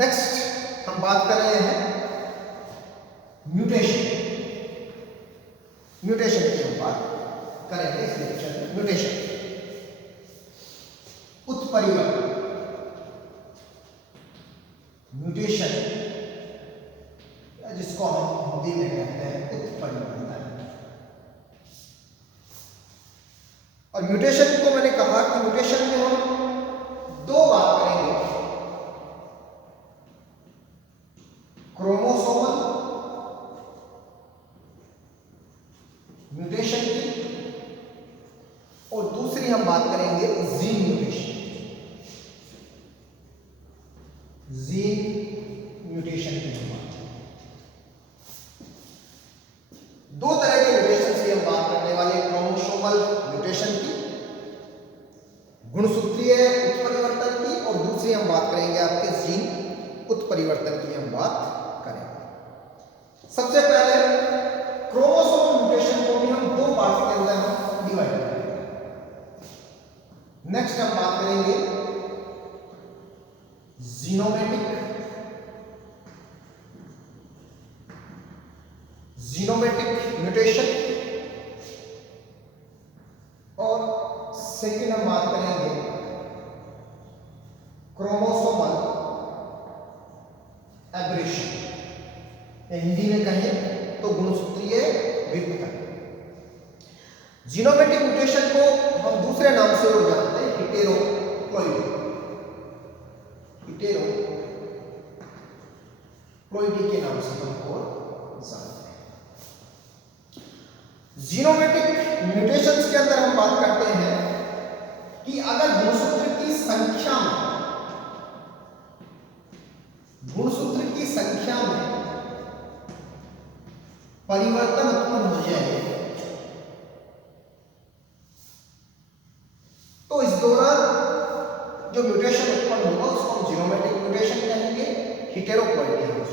Next हम बात कर रहे हैं म्यूटेशन। म्यूटेशन की हम बात करेंगे इस लेक्चर में। म्यूटेशन उत्परिवर्तन। म्यूटेशन जिसको हम हिंदी में कहते हैं उत्परिवर्तन। और म्यूटेशन को मैंने कहा कि म्यूटेशन में हम दो बात करेंगे, क्रोमोसोमल म्यूटेशन की, और दूसरी हम बात करेंगे जीन म्यूटेशन। जीन म्यूटेशन की हम बात दो तरह के म्यूटेशन की हम बात करने वाले, क्रोमोसोमल म्यूटेशन की, गुणसूत्रीय उत्परिवर्तन की, और दूसरी हम बात करेंगे आपके जीन उत्परिवर्तन की हम बात करेंगे। सबसे पहले क्रोमोसोमल म्यूटेशन को भी हम दो पार्ट के अंदर हम डिवाइड करेंगे। नेक्स्ट हम बात करेंगे जीनोमेटिक म्यूटेशन, और सेकेंड हम बात करेंगे क्रोमोसोमल एब्रेशन, हिंदी में कहें तो गुणसूत्रीय विकृतन। जीनोमेटिक म्यूटेशन को हम दूसरे नाम से और जानते हैं हेटेरोप्लॉइडी। हेटेरोप्लॉइडी के नाम से हम और जानते हैं। जीनोमेटिक म्यूटेशंस के अंदर हम बात करते हैं कि अगर गुणसूत्र की संख्या में परिवर्तन उत्पन्न हो जाए तो इस दौरान जो म्यूटेशन उत्पन्न होगा उसको हम जीनोमेटिक म्यूटेशन कहेंगे, हेटेरोप्लॉइडी कहेंगे।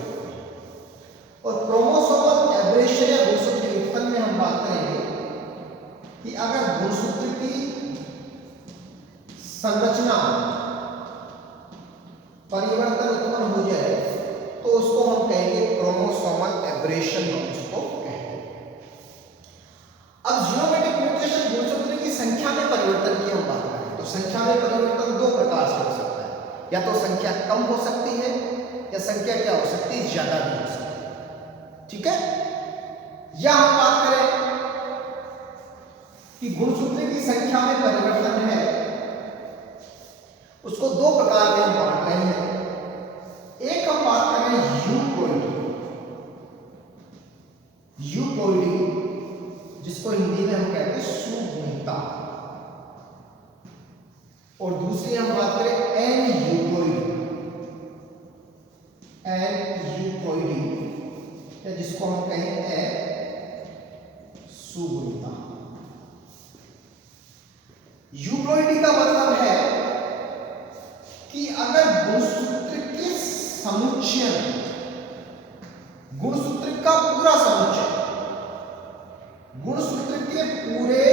और क्रोमोसोमल एब्रेशन या गुणसूत्र विकृतन में हम बात करेंगे कि अगर गुणसूत्र की संरचना परिवर्तन उत्पन्न हो जाए तो उसको हम कहेंगे क्रोमोसोमल एब्रेशन, हम उसको कहेंगे। अब जीनोमेटिक म्यूटेशन गुणसूत्र की संख्या में परिवर्तन की हम बात करें तो संख्या में परिवर्तन दो प्रकार से हो सकता है, या तो संख्या कम हो सकती है या संख्या क्या हो सकती है, ज्यादा भी हो सकती है। ठीक है, या हम बात करें कि गुणसूत्र की संख्या में परिवर्तन है, उसको दो प्रकार में हम बांट रहे हैं। एक हम बात कर रहे हैं यूप्लॉइडी, जिसको हिंदी में हम कहते हैं सुगुणिता, और दूसरी हम बात करें एनयूप्लॉइडी, जिसको हम कहते हैं सुगुणिता। यूप्लॉइडी का मतलब है कि अगर गुणसूत्र के समुच्चय में, गुणसूत्र का पूरा समुच्चय, गुणसूत्र के पूरे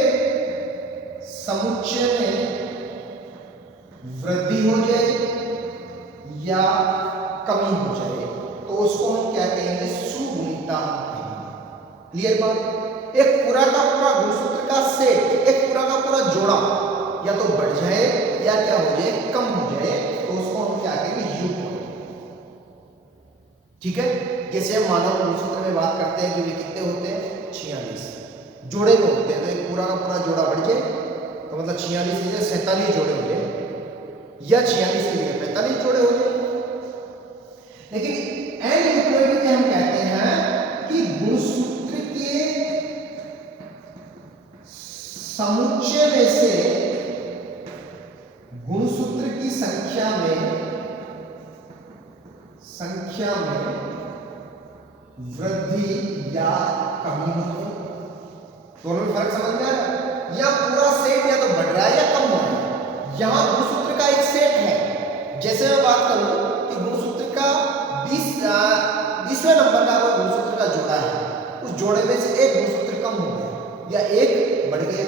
समुच्चय में वृद्धि हो जाए या कमी हो जाए तो उसको हम क्या कहेंगे, सुगुणिता कहेंगे। क्लियर बात? एक पूरा का पूरा गुणसूत्र का सेट, एक पूरा का पूरा जोड़ा या तो बढ़ जाए या क्या हो जाए, कम हो जाए, तो उसको हम क्या कहेंगे, यूप्लॉइडी। ठीक है, जैसे हम मानव गुणसूत्र में बात करते हैं कि वे कितने होते हैं, 46 जोड़े में होते हैं, तो एक पूरा का पूरा जोड़ा बढ़ जाए तो मतलब 46 की जगह 47 जोड़े हो जाए, या 46 की जगह 45 जोड़े हो जाए। लेकिन एनयूप्लॉइडी में हम कहते हैं कि गुणसूत्र के समुच्चय में से गुणसूत्र की संख्या में वृद्धि या कमी हो, दोनों में फर्क समझ में आ रहा है? या पूरा सेट या तो बढ़ रहा है या कम हो रहा है। यहां गुणसूत्र का एक सेट है, जैसे मैं बात करूं कि गुणसूत्र का 20वें नंबर का कोई गुणसूत्र का जोड़ा है, उस जोड़े में से एक गुणसूत्र कम हो गया या एक बढ़ गया,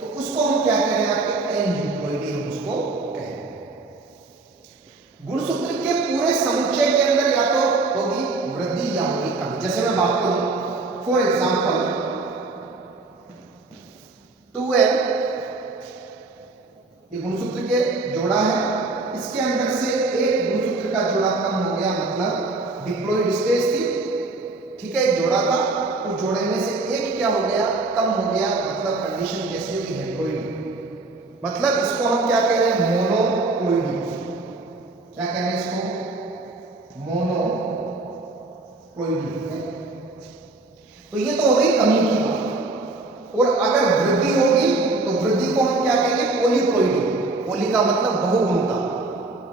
तो उसको हम क्या कह रहे हैं, आपके एनयूप्लॉइडी हम उसको कहें। गुणसूत्र के पूरे समुच्चय ये गुणसूत्र के जोड़ा है, इसके अंदर से एक गुणसूत्र का जोड़ा कम हो गया, मतलब डिप्लॉइड स्टेज थी, ठीक है, एक जोड़ा था, उस जोड़े में से एक क्या हो गया, कम हो गया, मतलब कंडीशन कैसी होगी, हेट्रोइडी। मतलब इसको हम क्या कह रहे हैं, मोनोप्लॉइडी। क्या कह रहे हैं इसको, मोनोप्लॉइडी। तो ये तो हो गई कमी की बात। और अगर वृद्धि होगी तो वृद्धि को हम क्या कहेंगे, पोलीप्लॉइडी। पोली का मतलब बहुगुणता,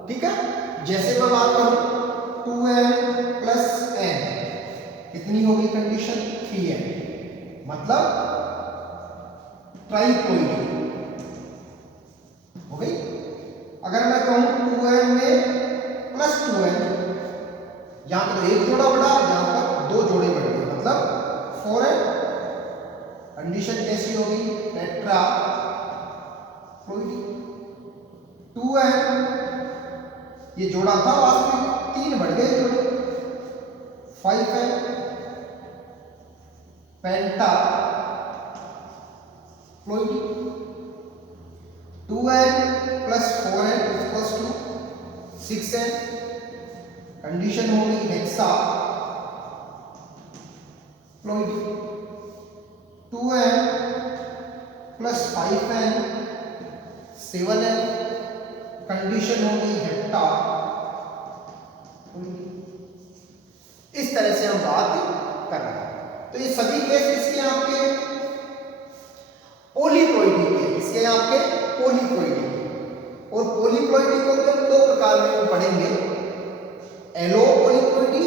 ठीक है। जैसे मैं बात करूं 2n + n, कितनी होगी कंडीशन, 3n, मतलब ट्राइप्लॉइडी हो गई। अगर मैं कहूं 2n में +2n, यहां पर एक जोड़ा बढ़ा, यहां पर दो जोड़े बढ़ गए, मतलब 4n, कंडीशन कैसी होगी, टेट्राप्लॉइडी। 2n, ये जोड़ा था वास्तविक, 3 बढ़ गए जोड़े, 5n, पेंटाप्लॉइडी। 2n + 4n = 6n, condition होगी हेक्साप्लॉइडी। 2n + 5n 7n, कंडीशन होगी हेप्टाप्लॉइडी। इस तरह से हम बात कर रहे हैं। तो ये सभी केस इसके आपके पोलीप्लॉइडी के, इसके आपके पोलीप्लॉइडी के। और पोलीप्लॉइडी को भी हम दो प्रकार में पढ़ेंगे, एलोपोलीप्लॉइडी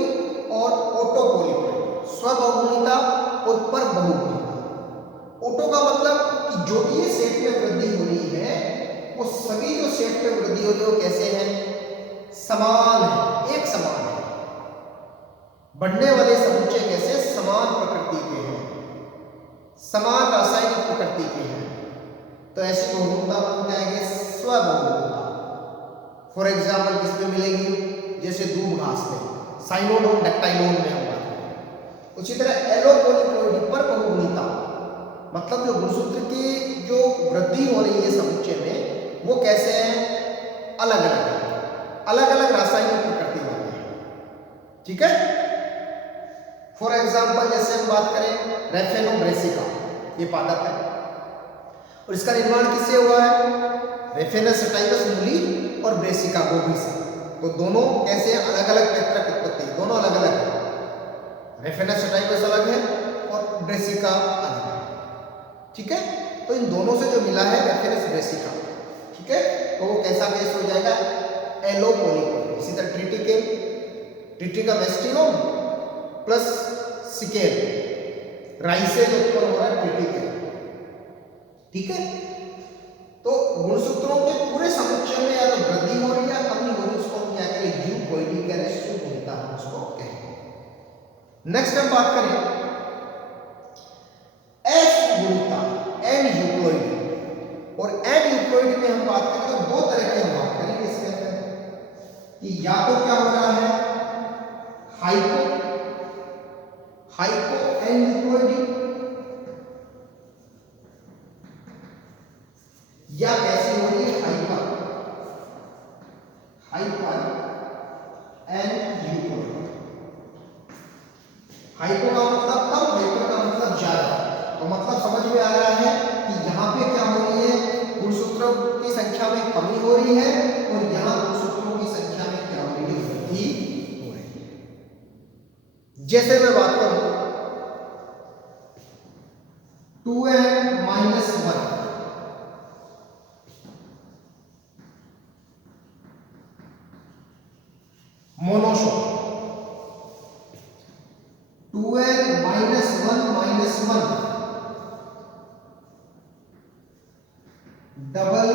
और ऑटोपोलीप्लॉइडी, स्वबहुगुणिता और परबहुगुणिता। ऑटो का मतलब कि जो ये सेट में वृद्धि हो रही है, वो सभी जो सेट में वृद्धि हो रही है वो कैसे हैं, समान है, एक समान है। बढ़ने वाले समुच्चय कैसे, समान प्रकृति के हैं, समान रासायनिक प्रकृति के हैं। तो ऐसी बहुगुणता को हम कहेंगे स्वबहुगुणता। फॉर एग्जाम्पल किसमें मिलेगी, जैसे दूब घास में, साइनोडोन डक्टाइलोन में हम बात करें। उसी तरह एलोपोलीप्लॉइडी, परबहुगुणिता, मतलब जो गुणसूत्र की जो वृद्धि हो रही है समुच्चय में, वो कैसे हैं, अलग अलग है, अलग अलग रासायनिक प्रकृति वाले हैं, ठीक है। फॉर एग्जाम्पल जैसे हम बात करें रेफेनोब्रेसिका, ये पादप है और इसका निर्माण किससे हुआ है, रेफेनस सटाइवस मूली और ब्रेसिका गोभी से। तो दोनों कैसे हैं, अलग अलग पैतृक उत्पत्ति, दोनों अलग अलग है, रेफेनस सटाइवस अलग है और ब्रेसिका अलग है, ठीक है। तो इन दोनों से जो मिला है रेफेनस ब्रेसिका, ठीक है, तो वो कैसा केस हो जाएगा, एलोपोलीप्लॉइडी। इसी तरह ट्रिटिका मेस्टिनोम प्लस सिकेल, राई से जो उत्पन्न हो रहा है ट्रिटिका, ठीक है। तो गुणसूत्रों के पूरे समुच्चय में या तो वृद्धि हो रही है या कमी हो रही है, उसको हम क्या कहेंगे, यूप्लॉइडी कह रहे हैं, सुगुणिता हम उसको कहेंगे। नेक्स्ट हम बात करें असुगुणिता, एन यूप्लॉइडी। और एन यूप्लॉइडी में हम बात करें तो दो तरह की हम बात करेंगे इसके अंदर, कि या तो क्या हो रहा है, हाइपो एन यूप्लॉइडी, या कैसी हो रही है, हाइपर एन यूप्लॉइडी। हाइपो का मतलब कम, हाइपर का मतलब ज्यादा। तो मतलब समझ में आ रहा है कि यहाँ पे क्या हो रही है, गुणसूत्रों की संख्या में कमी हो रही है और यहाँ गुणसूत्रों की संख्या में क्या हो रही है, वृद्धि हो रही है। जैसे मैं बात करूं 2n - 1, मोनोसोम, 2n - 1 - 1, डबल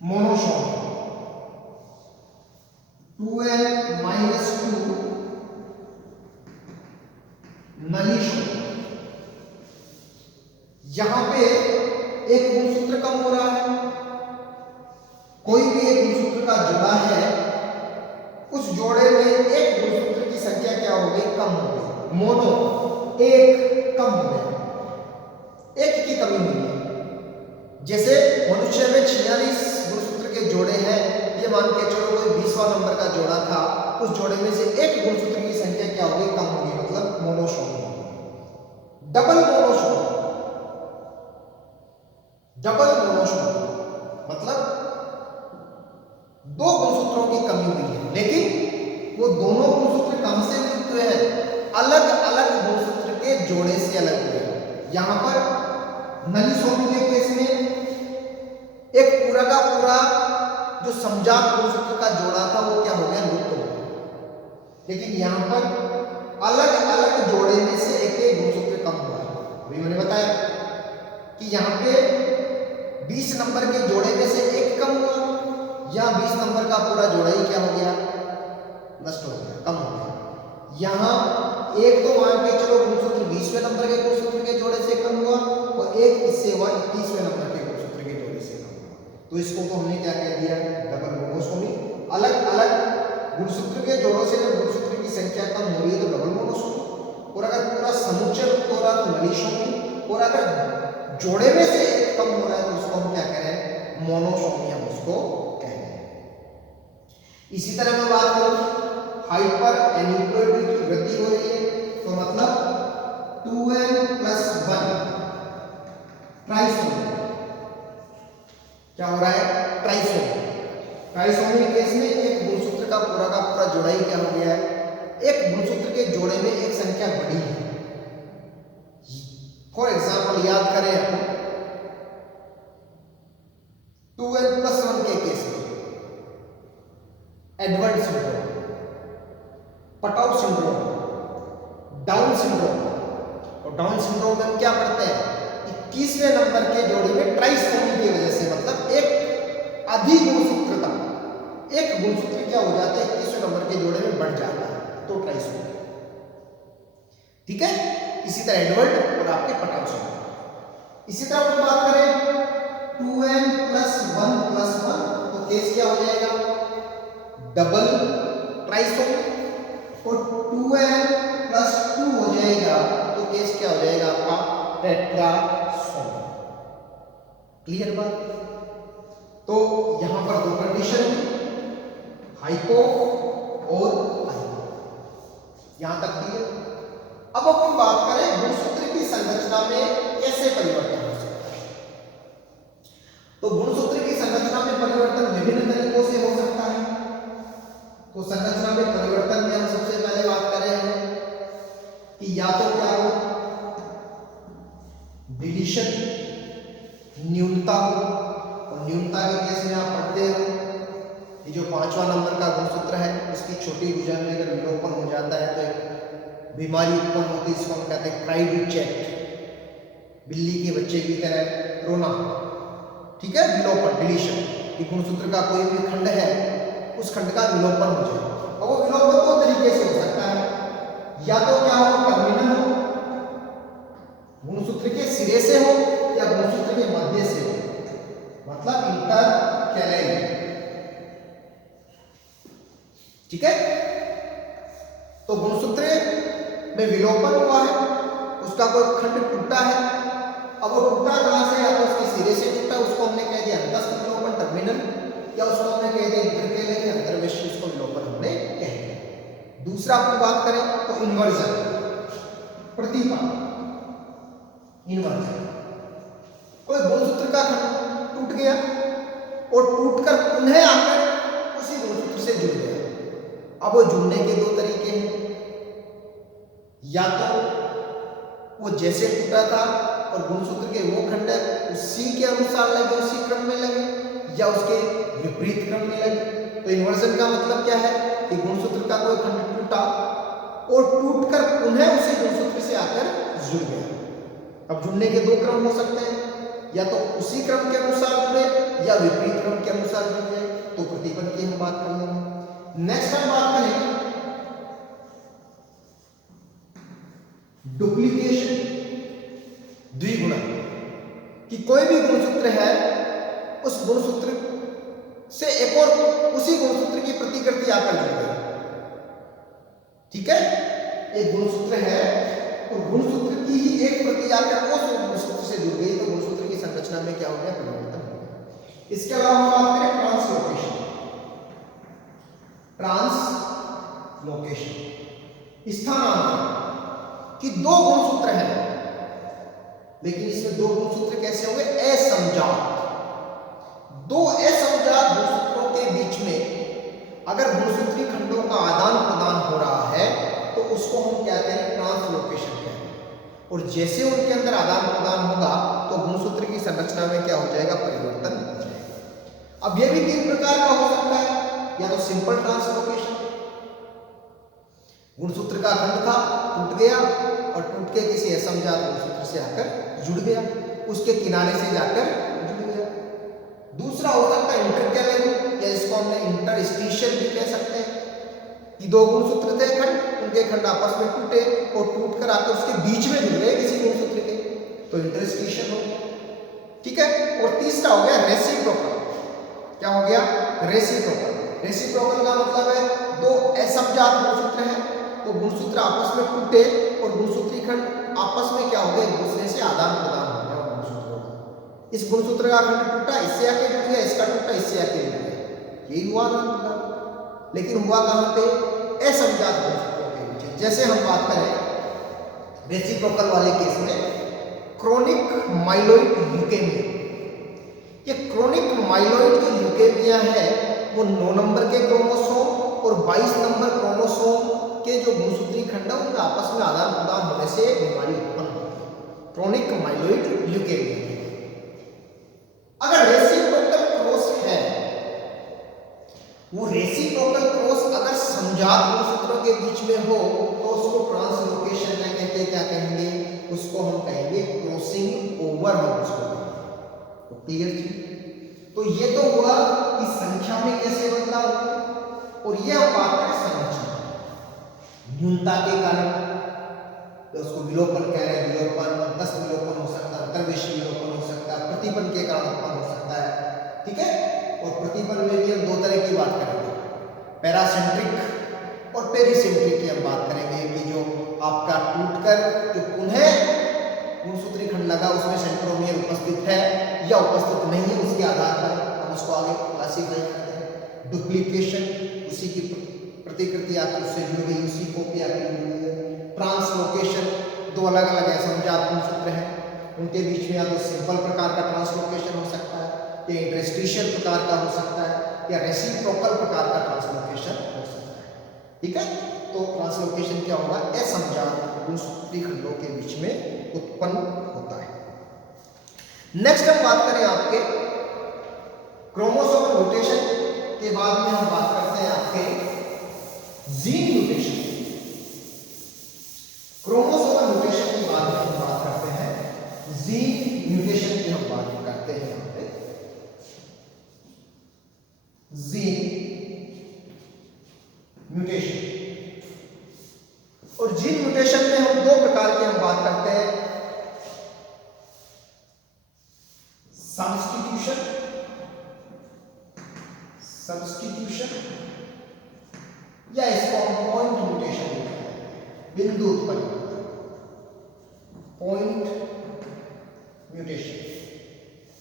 मोनोसोम, 2n - 2 नलीसोम। यहां पे एक गुणसूत्र कम हो रहा है, कोई भी एक गुणसूत्र का जोड़ा है, उस जोड़े में एक गुणसूत्र की संख्या क्या हो गई, कम हो गई, मोनो, एक कम हो गया, एक की कमी हुई है। जैसे मनुष्य में 46 गुणसूत्र के जोड़े हैं, ये मान के चलो कोई 20वां नंबर का जोड़ा था, उस जोड़े में से एक गुणसूत्र की संख्या क्या होगी, कम होगी, मतलब मोनोसोमी होगी। डबल मोनोसोमी, डबल मोनोसोमी मतलब दो गुणसूत्रों की कमी हुई है, लेकिन वो दोनों गुणसूत्र कहां से युक्त हुए हैं, अलग अलग गुणसूत्र के जोड़े से अलग हुए हैं। यहां पर नलीसोमी के केस में एक पूरा का पूरा जो समजात गुणसूत्र का जोड़ा था वो क्या हो गया, लुप्त हो गया, लेकिन यहां पर अलग अलग जोड़े में से एक एक गुणसूत्र कम हुआ है। अभी मैंने बताया कि यहां पे 20 नंबर के जोड़े में से एक कम हुआ, या 20 नंबर का पूरा जोड़ा ही क्या हो गया, नष्ट हो गया, कम हो गया। यहां एक तो मान के चलो गुणसूत्र 20वें नंबर के गुणसूत्र के जोड़े से कम हुआ, और एक इससे हुआ 21वें नंबर के गुणसूत्र के जोड़े से कम हुआ, तो इसको तो हमने क्या कह दिया, डबल मोनोसोमी। अलग अलग गुणसूत्र के जोड़ों से जब गुणसूत्र की संख्या कम हो रही है तो डबल मोनोसोमी, और अगर पूरा समुच्चय रुक्त हो रहा तो नलीसोमी, और अगर जोड़े में से एक कम हो रहा है तो उसको हम क्या कह रहे हैं, मोनोसोमी हम उसको कह रहे हैं। इसी तरह मैं बात करूं हाइपर एन्यूक्लियोइड की वृद्धि हो रही है, तो मतलब 2n+1 ट्राइसोमी, क्या हो रहा है, ट्राइसोमी। ट्राइसोमी केस में एक गुणसूत्र का पूरा जोड़ा ही क्या हो गया है, एक गुणसूत्र के जोड़े में एक संख्या बढ़ी है। फॉर एग्जाम्पल याद करें अपन 2n+1 के केस में Edward syndrome, Patau syndrome, Down syndrome, और डाउन सिंड्रोम में हम क्या पढ़ते हैं, 21वें नंबर के जोड़े में ट्राइसोमी की वजह से, मतलब एक अधिगुणसूत्रता, एक गुणसूत्र क्या हो जाता है 21वें नंबर के जोड़े में बढ़ जाता है, तो ट्राइसोमी। ठीक है, इसी तरह एडवर्ड और आपके पटआउट सिंड्रोम। इसी तरह अपन बात करें 2n+1+1, तो केस क्या हो जाएगा, डबल ट्राइसोमी, और 2n+2 हो जाएगा तो केस क्या हो जाएगा आपका, टेट्रासोमी। क्लियर बात। तो यहां पर दो कंडीशन है, हाइपो और हाइपो, यहां तक क्लियर। अब अपन बात करें गुणसूत्र की संरचना में कैसे परिवर्तन हो सकता है। तो गुणसूत्र की संरचना में परिवर्तन विभिन्न तरीकों से हो सकता है। तो संरचना में परिवर्तन में हम सबसे पहले बात कर रहे हैं कि या तो क्या हो, डिलीशन, न्यूनता हो, और न्यूनता के केस में आप पढ़ते हो ये जो 5वां नंबर का गुणसूत्र है उसकी छोटी भुजा में अगर विलोपन हो जाता है तो एक बीमारी उत्पन्न होती है, इसको हम कहते हैं क्राइडुचेट, बिल्ली के बच्चे की तरह रोना। ठीक है, विलोपन, डिलीशन, कि गुणसूत्र का कोई भी खंड है उस खंड का विलोपन हो जाए, और वो विलोपन दो तरीके से हो सकता है, या तो क्या हो, टर्मिनल हो, गुणसूत्र के सिरे से हो, या गुणसूत्र के मध्य से हो, मतलब इंटरकैलरी। ठीक है, तो गुणसूत्र में विलोपन हुआ है, उसका कोई खंड टूटा है, अब वो टूटा कहां से, या तो उसके सिरे से टूटा, उसको हमने कह दिया अंतस्थ विलोपन, टर्मिनल, या उसको हमने कह दिया इंटरकैलरी, अंतर्वेशी, उसको विलोपन हमने कह दिया। दूसरा अपन बात करें तो इन्वर्जन, प्रतिपात, इन्वर्जन, कोई गुणसूत्र का खंड टूट गया और टूटकर पुनः आकर उसी गुणसूत्र से जुड़ गया। अब वो जुड़ने के दो तरीके हैं, या तो वो जैसे टूटा था और गुणसूत्र के वो खंड उसी के अनुसार लगे, उसी क्रम में लगे, या उसके विपरीत क्रम में लगे। तो इन्वर्जन का मतलब क्या है कि गुणसूत्र का कोई खंड टूटा और टूटकर पुनः उसी गुणसूत्र से आकर जुड़ गया। अब जुड़ने के दो क्रम हो सकते हैं, या तो उसी क्रम के अनुसार जुड़े या विपरीत क्रम के अनुसार जुड़ जाए, तो प्रतिबंध की हम बात कर लेंगे। नेक्स्ट हम बात करें डुप्लीकेशन, द्विगुणन, कि कोई भी गुणसूत्र है उस गुणसूत्र से एक और उसी गुणसूत्र की प्रतिकृति आकर जुड़ गई। ठीक है, एक गुणसूत्र है और गुणसूत्र की ही एक प्रति आकर उस गुणसूत्र से जुड़ गई, तो गुणसूत्र की संरचना में क्या हो गया, इसके अलावा हम बात करें ट्रांसलोकेशन। ट्रांसलोकेशन स्थानांतरण कि दो गुणसूत्र हैं, लेकिन इसमें दो गुणसूत्र कैसे होंगे? असमजात। दो असमजात गुणसूत्रों के बीच में अगर गुणसूत्री खंडों का आदान प्रदान हो रहा है तो उसको हम क्या कहते हैं? ट्रांसलोकेशन कहते हैं। और जैसे उनके अंदर आदान प्रदान होगा तो गुणसूत्र की संरचना में क्या हो जाएगा? परिवर्तन हो जाएगा। अब यह भी तीन प्रकार का हो सकता है, या तो सिंपल ट्रांसलोकेशन, गुणसूत्र का खंड था, टूट गया और टूट के किसी असमजात गुणसूत्र से आकर जुड़ गया, उसके किनारे से जाकर जुड़ गया। दूसरा हो सकता है इंटरकैलरी, या इसको हमने इंटरस्टिशियल भी कह सकते हैं कि दो गुणसूत्र थे खंड, उनके खंड आपस में टूटे और टूट कर आकर उसके बीच में जुड़ गए किसी गुणसूत्र के, तो इंटरस्टिशियल हो गया। ठीक है। और तीसरा हो गया रेसिप्रोकल। क्या हो गया? रेसिप्रोकल। रेसिप्रोकल का मतलब है दो असमजात गुणसूत्र हैं, तो गुणसूत्र आपस में टूटे और गुणसूत्री खंड आपस में क्या हो गए? एक दूसरे से आदान प्रदान हो गया गुणसूत्रों का। इस गुणसूत्र का खंड टूटा, इससे आके जुड़ गया, इसका टूटा, इससे आके जुड़ गया, यही हुआ आदान प्रदान। लेकिन हुआ कहां पे? असमजात गुणसूत्रों के बीच। जैसे हम बात करें रेसिप्रोकल वाले केस में क्रोनिक माइलोइड ल्यूकेमिया। ये क्रोनिक माइलोइड जो ल्यूकेमिया है वो 9 नंबर के क्रोमोसोम और 22 नंबर क्रोमोसोम के जो गुणसूत्री खंड है उनका आपस में आदान प्रदान होने से बीमारी उत्पन्न होती है, क्रोनिक माइलोइड ल्यूकेमिया। अगर रेसिप्रोकल क्रॉस है, वो रेसिप्रोकल क्रॉस अगर समजात गुणसूत्रों के बीच में हो तो उसको ट्रांसलोकेशन क्या कहते हैं? क्या कहेंगे? उसको हम कहेंगे क्रॉसिंग ओवर। हम उसको तो क्लियर थी। तो ये तो हुआ कि संख्या में कैसे बदलाव, और ये हम बात करें संरचना, न्यूनता के कारण, तो उसको विलोपन कह रहे हैं। विलोपन 10 विलोपन हो सकता है, अंतर्वेशी विलोपन हो सकता है, प्रतिपन के कारण उत्पन्न हो सकता है। ठीक है। और प्रतिपन में भी हम दो तरह की बात करेंगे, पैरासेंट्रिक और पेरिसेंट्रिक की हम बात करेंगे कि जो आपका टूटकर जो पुनः गुणसूत्री खंड लगा उसमें सेंट्रोमियर उपस्थित है या उपस्थित नहीं है, उसके आधार पर हम उसको आगे क्लासिफाई करते हैं। डुप्लीकेशन, उसी की प्रतिकृति आकर उससे जुड़ गई, उसी कॉपी आकर जुड़ गई। ट्रांसलोकेशन, दो अलग अलग असमजात गुणसूत्र हैं, उनके बीच में या तो सिंपल प्रकार का ट्रांसलोकेशन हो सकता है, या इंटरस्टिशियल प्रकार का हो सकता है, या रेसिप्रोकल प्रकार का ट्रांसलोकेशन हो सकता है। ठीक है। तो ट्रांसलोकेशन क्या होगा? असमजात गुणसूत्री खंडों के बीच में उत्पन्न होता है। नेक्स्ट हम बात करें आपके क्रोमोसोमल म्यूटेशन के बाद में हम बात करते हैं आपके जीन म्यूटेशन। क्रोमोसोमल म्यूटेशन के बाद में हम बात करते हैं जीन म्यूटेशन की हम बात करते हैं यहां पे जीन म्यूटेशन। और जीन म्यूटेशन में हम दो प्रकार की हम बात करते हैं, सब्स्टिट्यूशन या इसको हम पॉइंट म्यूटेशन कहते हैं, बिंदु उत्पन्न, पॉइंट म्यूटेशन।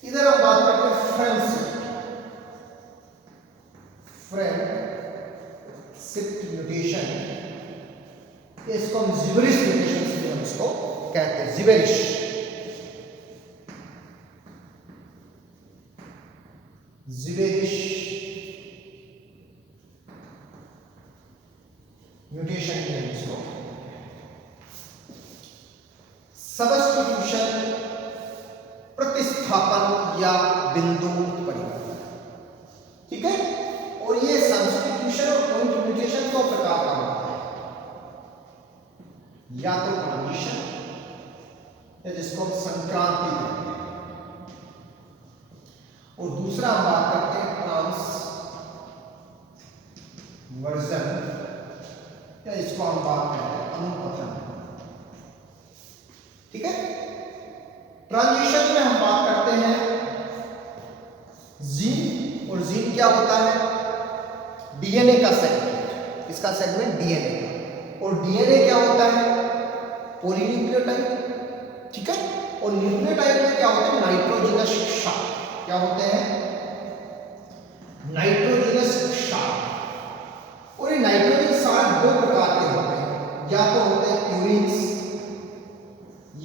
इधर हम बात करते हैं फ्रेंड-शिफ्ट म्यूटेशन, इसको हम जिबरिश म्यूटेशन से हम इसको कहते हैं, जिबरिश म्यूटेशन है इसको। सबस्टिट्यूशन, प्रतिस्थापन या बिंदु परिवर्तन। ठीक है। और ये सबस्टिट्यूशन और पॉइंट म्यूटेशन दो प्रकार का होता है, या तो ट्रांजिशन या जिसको हम संक्रांति कहते हैं, और दूसरा हम बात करते हैं ट्रांसवर्जन या इसको हम बात करते हैं अनुपथन। ठीक है। ट्रांजिशन में हम बात करते हैं जीन, और जीन क्या होता है? डीएनए का सेगमेंट, इसका सेगमेंट डीएनए का, और डीएनए क्या होता है? पॉलीन्यूक्लियोटाइड। ठीक है। और न्यूक्लियोटाइड में क्या होता है? नाइट्रोजनस क्षार। क्या होते हैं? नाइट्रोजनस क्षार। और ये नाइट्रोजन क्षार दो प्रकार के होते हैं, या तो होते हैं प्यूरिन्स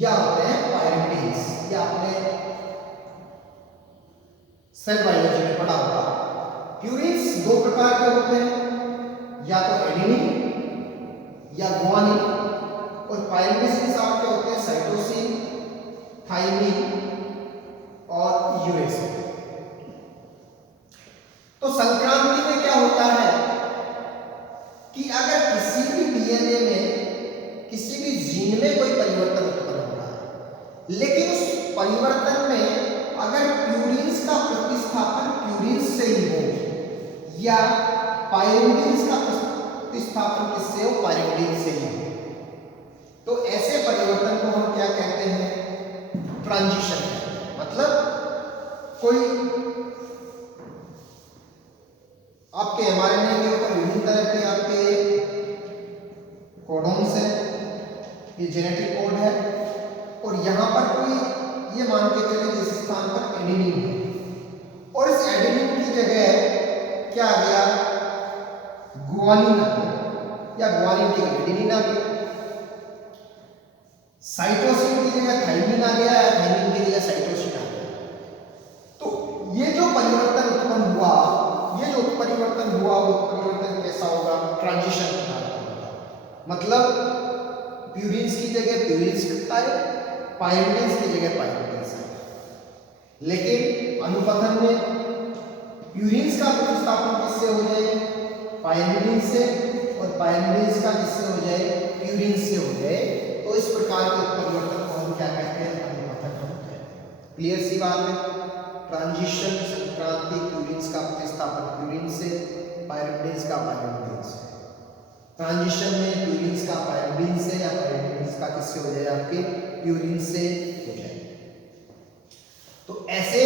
या होते हैं पायरिडीन्स। ये आपने सेल बायोलॉजी में पढ़ा होगा। प्यूरिन्स दो प्रकार के होते हैं, या तो एडेनिन या गुआनिन। और पायरिडीन्स आपके होते हैं साइटोसिन, थाइमिन और यूरेसिल। तो संक्रांति में क्या होता है कि अगर किसी भी डीएनए में किसी भी जीन में कोई परिवर्तन उत्पन्न हो रहा है, लेकिन उस परिवर्तन में अगर प्यूरिन्स का प्रतिस्थापन प्यूरिन्स से ही हो या पायरिडीन्स का प्रतिस्थापन किससे हो, पायरिडीन से ही हो, तो ऐसे परिवर्तन को हम क्या कहते हैं, ट्रांजिशन कहते हैं। मतलब कोई आपके एमआरएनए के ऊपर विभिन्न तरह के आपके कोडोन्स हैं, ये जेनेटिक कोड है, और यहाँ पर कोई ये मान के चले जिस स्थान पर एडेनिन है, और इस एडेनिन की जगह क्या आ गया, गुआनिन आ गया, या गुआनिन की जगह एडेनिन आ गया। साइटोसिन की जगह थाइमिन आ गया, या थाइमिन की जगह साइटोसिन आ गया। तो ये जो परिवर्तन उत्पन्न हुआ, वो परिवर्तन कैसा होगा, ट्रांजिशन होगा। मतलब प्यूरिन्स की जगह प्यूरिन्स आए, पायरिडीन्स की जगह पायरिडीन्स आए। लेकिन अनुपथन में प्यूरिन्स का प्रतिस्थापन किससे हो जाए, पायरिडीन से, और पायरिडीन्स का किससे हो जाए, प्यूरिन्स से हो जाए। तो इस प्रकार के परिवर्तन को हम क्या कहते हैं, अनुपथन हम कहते हैं। क्लियर सी बात है। ट्रांजिशन, संक्रांति, प्यूरिन्स का प्रतिस्थापन प्यूरिन से, पायरिडीन्स का पायरिडीन से। ट्रांजिशन में प्यूरिन्स का पायरिडीन से या पायरिडीन्स का किससे हो जाए, आपके प्यूरिन से हो जाए। तो ऐसे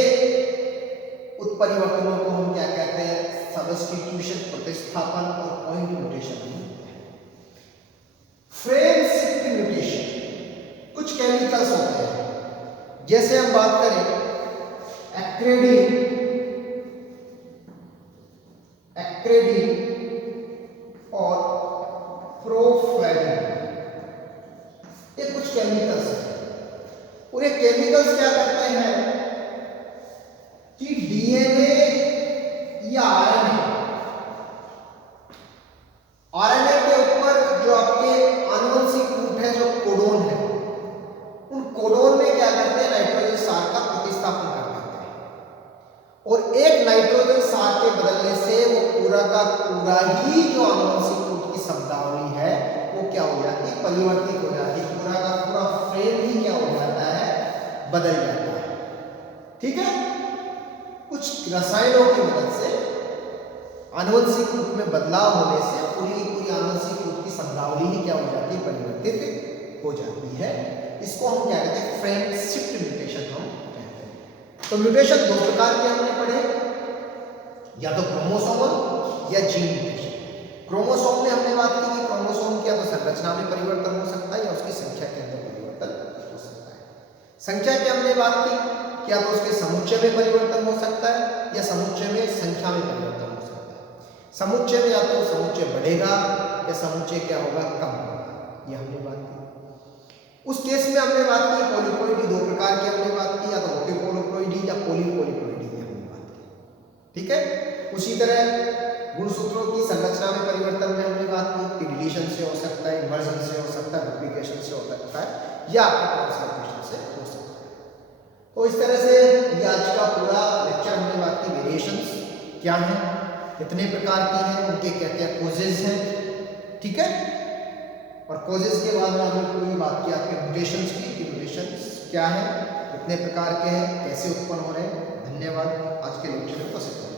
उत्परिवर्तनों को हम क्या कहते हैं, सबस्टिट्यूशन, प्रतिस्थापन और point mutation. Frame shift mutation कुछ केमिकल्स होते हैं, जैसे हम बात करें एक्रेडिन और प्रोफ्लैविन, ये कुछ केमिकल्स हैं। और ये केमिकल्स क्या करते हैं कि डीएनए या आरएनए के ऊपर जो आपके आनुवंशिक रूट है, जो कोडोन है, उन कोडोन में क्या करते हैं, नाइट्रोजन क्षार का प्रतिस्थापन कर देते हैं। और एक नाइट्रोजन क्षार के बदलने से वो पूरा का पूरा ही जो आनुवंशिक रूट की शब्दावली है वो क्या हो जाती है, परिवर्तित हो जाती है। पूरा का पूरा फ्रेम ही क्या हो जाता है, बदल जाता है। ठीक है। कुछ रसायनों की मदद से आनुवंशिक रूप में बदलाव होने से पूरी आनुवंशिक रूप की शब्दावली ही क्या हो जाती है, परिवर्तित हो जाती है। इसको हम क्या कहते हैं, फ्रेम शिफ्ट म्यूटेशन हम कहते हैं। तो म्यूटेशन दो प्रकार के हमने पढ़े, या तो क्रोमोसोमल या जीन म्यूटेशन। क्रोमोसोम में हमने बात की कि क्रोमोसोम क्या तो संरचना में परिवर्तन हो सकता है या उसकी संख्या के अंदर परिवर्तन हो सकता है। संख्या की हमने बात की, क्या तो उसके समुच्चय में परिवर्तन हो सकता है या समुच्चय में संख्या में परिवर्तन हो सकता है। समुच्चय में या तो समुच्चय बढ़ेगा या समुच्चय क्या होगा, कम होगा, ये हमने बात की। उस केस में हमने बात की पॉलीप्लॉइडी दो प्रकार की हमने बात की, या तो ऑक्टीपोलीप्लॉइडी या पॉलीपोलीप्लॉइडी की हमने बात की। ठीक है। उसी तरह गुणसूत्रों की संरचना में परिवर्तन में हमने बात की, डिलीशन से हो सकता है, इन्वर्जन से हो सकता है, डुप्लीकेशन से हो सकता है, या ट्रांसलोकेशन से हो सकता है। तो इस तरह से ये आज का पूरा लेक्चर हमने बात की, वेरिएशंस क्या हैं, कितने प्रकार की हैं, उनके क्या क्या कोजेज हैं। ठीक है। और कोजेस के बाद में हमने पूरी बात की आपके म्यूटेशंस की, कि म्यूटेशंस क्या है, कितने प्रकार के हैं, कैसे उत्पन्न हो रहे हैं। धन्यवाद। आज के लेक्चर में बस इतना।